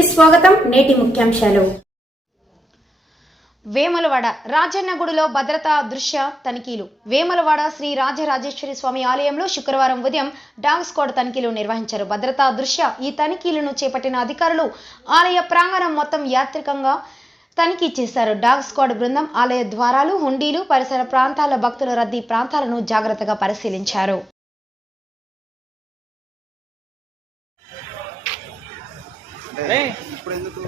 కి స్వాగతం. నేటి ముఖ్యాంశాలు. వేములవాడ రాజన్న గుడిలో భద్రతా దృశ్య తనిఖీలు. వేములవాడ శ్రీ రాజరాజేశ్వరి స్వామి ఆలయంలో శుక్రవారం ఉదయం డాగ్ స్క్వాడ్ తనిఖీలు నిర్వహించారు. భద్రతా దృశ్య ఈ తనిఖీలను చేపట్టిన అధికారులు ఆలయ ప్రాంగణం మొత్తం యాత్రికంగా తనిఖీ చేశారు. డాగ్ స్క్వాడ్ బృందం ఆలయ ద్వారాలు, హుండీలు, పరిసర ప్రాంతాల భక్తుల రద్దీ ప్రాంతాలను జాగ్రత్తగా పరిశీలించారు. ఇప్పుడు ఎందుకు